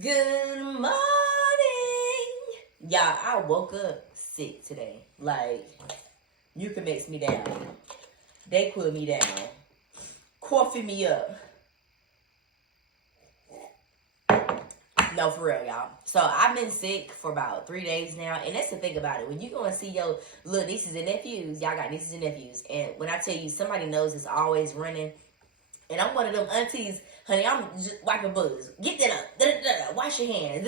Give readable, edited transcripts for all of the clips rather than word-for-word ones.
Good morning. Y'all, I woke up sick today. Like, you can mix me down. They cool me down. Coffee me up. No, for real, y'all. So, I've been sick for about 3 days now. And that's the thing about it. When you go and see your little nieces and nephews, y'all got nieces and nephews. And when I tell you, somebody knows it's always running. And I'm one of them aunties, honey, I'm just wiping bugs. Get that up. Da-da-da-da. Wash your hands.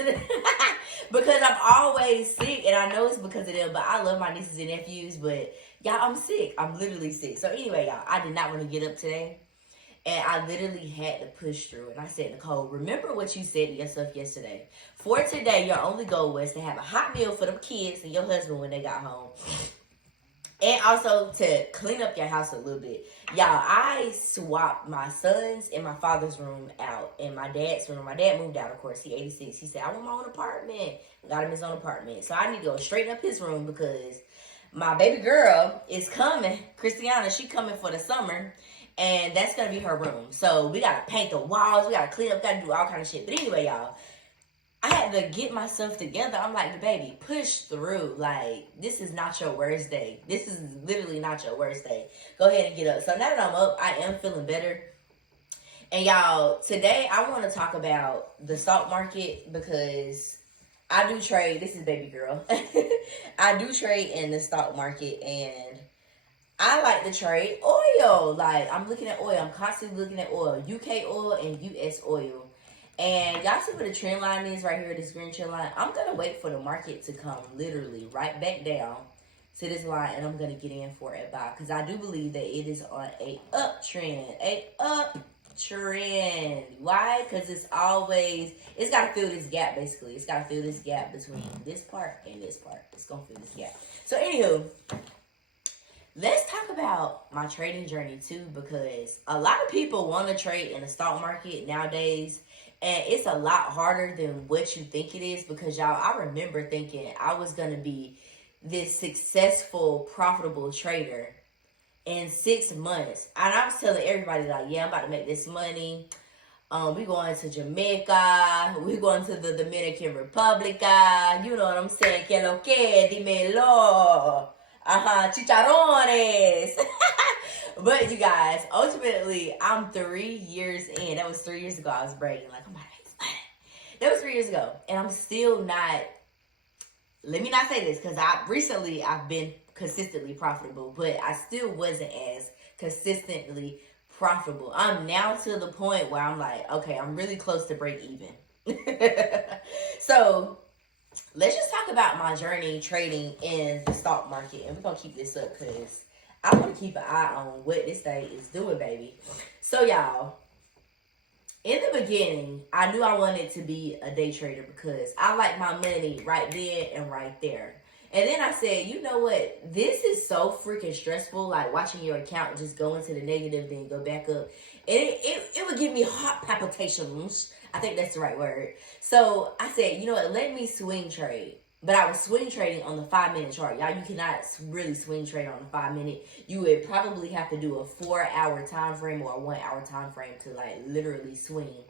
Because I'm always sick. And I know it's because of them. But I love my nieces and nephews. But, y'all, I'm sick. I'm literally sick. So, anyway, y'all, I did not want to get up today. And I literally had to push through. And I said, Nicole, remember what you said to yourself yesterday. For today, your only goal was to have a hot meal for them kids and your husband when they got home. And also to clean up your house a little bit. Y'all, I swapped my son's and my father's room out. And my dad's room. My dad moved out, of course. He's 86. He said, I want my own apartment. Got him his own apartment. So I need to go straighten up his room because my baby girl is coming. Christiana, she coming for the summer. And that's going to be her room. So we got to paint the walls. We got to clean up. Got to do all kind of shit. But anyway, y'all, I had to get myself together. I'm like, baby, push through. Like, this is not your worst day. This is literally not your worst day. Go ahead and get up. So now that I'm up, I am feeling better. And y'all, today I want to talk about the stock market because I do trade. This is baby girl. I do trade in the stock market, and I like to trade oil. Like, I'm looking at oil. I'm constantly looking at oil. UK oil and US oil. And y'all see where the trend line is right here, this green trend line? I'm going to wait for the market to come literally right back down to this line, and I'm going to get in for a buy. Because I do believe that it is on a uptrend. A uptrend. Why? Because it's got to fill this gap, basically. It's got to fill this gap between this part and this part. It's going to fill this gap. So, anywho, let's talk about my trading journey too, because a lot of people want to trade in the stock market nowadays, and it's a lot harder than what you think it is. Because y'all, I remember thinking I was going to be this successful, profitable trader in 6 months. And I was telling everybody, like, yeah, I'm about to make this money. We going to Jamaica. We going to the Dominican Republic. You know what I'm saying? Que lo que, dímelo. Chicharrones. But you guys, ultimately, I'm 3 years in. That was 3 years ago. I was bragging like, oh my God. That was 3 years ago. And I'm still not, let me not say this, because I've been consistently profitable, but I still wasn't as consistently profitable. I'm now to the point where I'm like, okay, I'm really close to break even. So, let's just talk about my journey trading in the stock market. And we're going to keep this up because I want to keep an eye on what this thing is doing, baby. So, y'all, in the beginning, I knew I wanted to be a day trader because I like my money right there and right there. And then I said, you know what? This is so freaking stressful, like watching your account just go into the negative, then go back up. And it would give me heart palpitations. I think that's the right word. So I said, you know what? Let me swing trade. But I was swing trading on the 5-minute chart. Y'all, you cannot really swing trade on the 5 minute. You would probably have to do a 4-hour time frame or a 1-hour time frame to like literally swing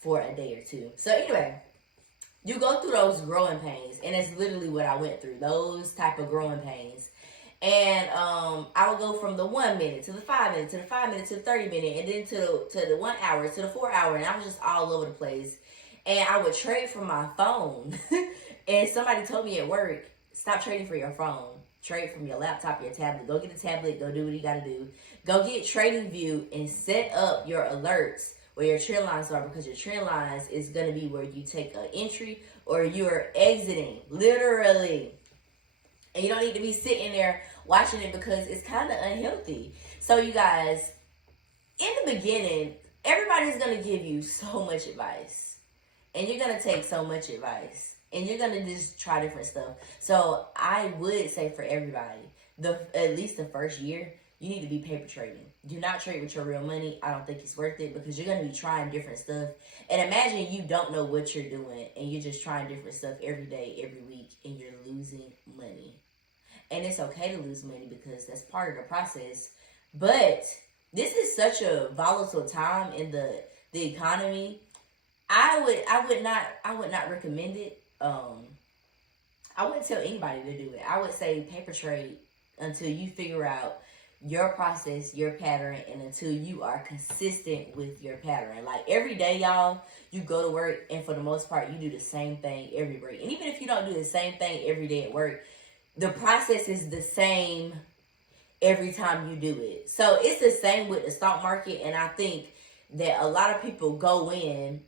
for a day or two. So anyway, you go through those growing pains, and that's literally what I went through. Those type of growing pains. And I would go from the 1 minute to the 5 minute to the 5 minute to the 30 minute, and then to the 1 hour to the 4 hour, and I was just all over the place. And I would trade from my phone. And somebody told me at work, stop trading for your phone. Trade from your laptop, your tablet. Go get a tablet. Go do what you got to do. Go get TradingView and set up your alerts where your trend lines are, because your trend lines is going to be where you take an entry or you're exiting, literally. And you don't need to be sitting there watching it because it's kind of unhealthy. So you guys, in the beginning, everybody's going to give you so much advice. And you're going to take so much advice. And you're going to just try different stuff. So I would say for everybody, at least the first year, you need to be paper trading. Do not trade with your real money. I don't think it's worth it because you're going to be trying different stuff. And imagine you don't know what you're doing and you're just trying different stuff every day, every week, and you're losing money. And it's okay to lose money because that's part of the process. But this is such a volatile time in the economy I would not recommend it. I wouldn't tell anybody to do it. I would say paper trade until you figure out your process, your pattern, and until you are consistent with your pattern. Like every day, y'all, you go to work, and for the most part, you do the same thing everywhere. And even if you don't do the same thing every day at work, the process is the same every time you do it. So it's the same with the stock market, and I think that a lot of people go in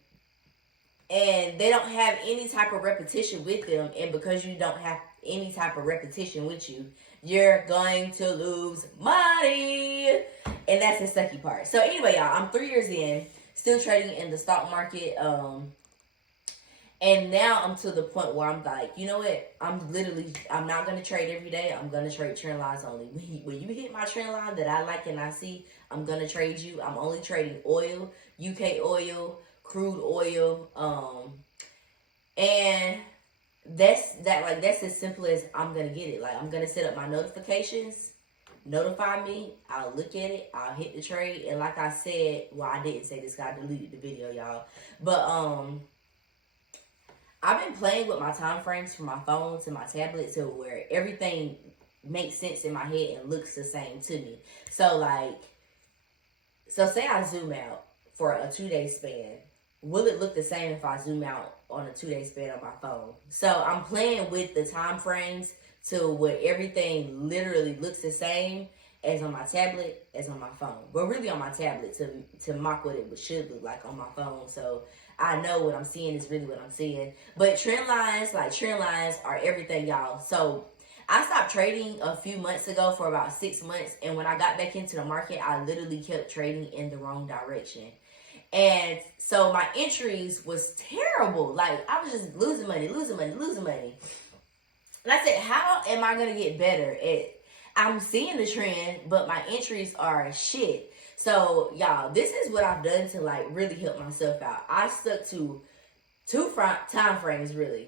and they don't have any type of repetition with them, and because you don't have any type of repetition with you, you're going to lose money, and that's the sucky part. So anyway, y'all, I'm 3 years in, still trading in the stock market, and now I'm to the point where I'm like, you know what, I'm not going to trade every day. I'm going to trade trend lines only. When you hit my trend line that I like and I see, I'm going to trade you. I'm only trading oil, UK oil, crude oil, and that's as simple as I'm gonna get it. Like, I'm gonna set up my notifications, notify me, I'll look at it, I'll hit the trade, and like I said, well, I didn't say this, I deleted the video, y'all, but I've been playing with my time frames from my phone to my tablet to where everything makes sense in my head and looks the same to me. So say I zoom out for a 2-day span, will it look the same if I zoom out on a 2-day span on my phone? So I'm playing with the time frames to where everything literally looks the same as on my tablet, as on my phone. But really on my tablet to mock what it should look like on my phone. So I know what I'm seeing is really what I'm seeing. But trend lines are everything, y'all. So I stopped trading a few months ago for about 6 months. And when I got back into the market, I literally kept trading in the wrong direction. And so my entries was terrible. Like, I was just losing money. And I said, how am I going to get better? I'm seeing the trend, but my entries are shit. So, y'all, this is what I've done to, like, really help myself out. I stuck to 2 time frames, really.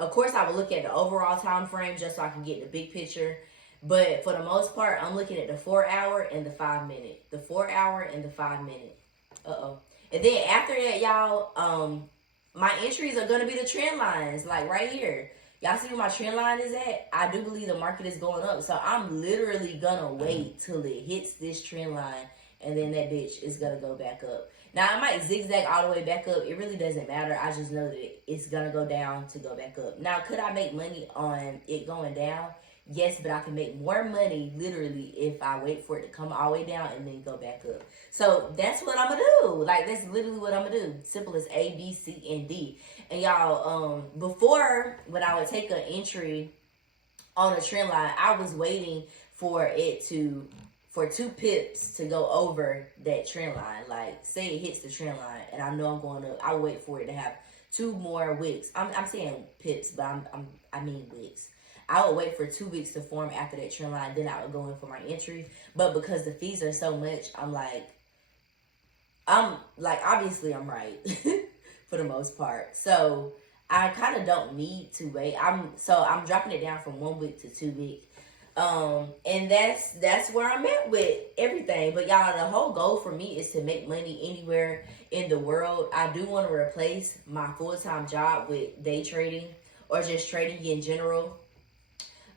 Of course, I would look at the overall time frame just so I can get the big picture. But for the most part, I'm looking at the 4-hour and the 5-minute. The 4-hour and the 5-minute. Uh-oh. And then after that, y'all, my entries are going to be the trend lines, like right here. Y'all see where my trend line is at? I do believe the market is going up. So I'm literally going to wait till it hits this trend line, and then that bitch is going to go back up. Now, I might zigzag all the way back up. It really doesn't matter. I just know that it's going to go down to go back up. Now, could I make money on it going down? Yes, but I can make more money literally if I wait for it to come all the way down and then go back up. So that's what I'm gonna do. Like, that's literally what I'm gonna do. Simple as A, B, C, and D. And y'all, before, when I would take an entry on a trend line, I was waiting for 2 pips to go over that trend line. Like, say it hits the trend line and I know I'm going up, I would wait for it to have 2 more wicks. I'm saying pips, but I mean wicks. I would wait for 2 weeks to form after that trend line, then I would go in for my entry. But because the fees are so much, I'm like, obviously I'm right for the most part. So I kind of don't need to wait. I'm dropping it down from 1 week to 2 weeks. And that's where I'm at with everything. But y'all, the whole goal for me is to make money anywhere in the world. I do want to replace my full-time job with day trading or just trading in general.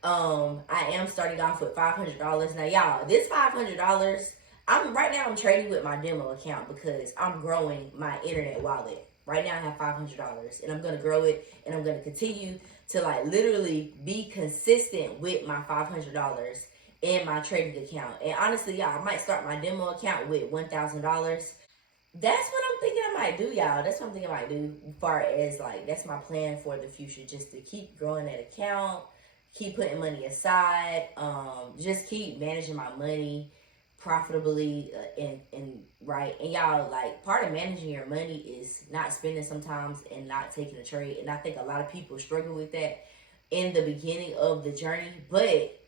I am starting off with $500. Now, y'all, this $500, I'm trading with my demo account because I'm growing my internet wallet. Right now, I have $500, and I'm going to grow it, and I'm going to continue to, like, literally be consistent with my $500 in my trading account. And honestly, y'all, I might start my demo account with $1,000. That's what I'm thinking I might do, y'all. That's what I'm thinking I might do as far as, like, that's my plan for the future, just to keep growing that account, keep putting money aside, just keep managing my money profitably and right. And y'all, like, part of managing your money is not spending sometimes and not taking a trade. And I think a lot of people struggle with that in the beginning of the journey. But,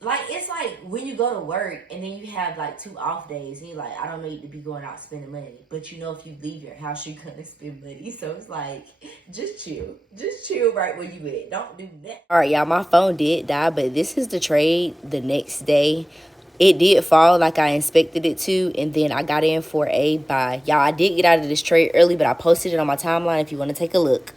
like, it's like when you go to work and then you have, like, 2 off days and you're like, I don't need to be going out spending money. But you know if you leave your house, you're going to spend money. So it's like, just chill. Just chill right where you at. Don't do that. All right, y'all, my phone did die, but this is the trade the next day. It did fall like I expected it to, and then I got in for a buy. Y'all, I did get out of this trade early, but I posted it on my timeline if you want to take a look.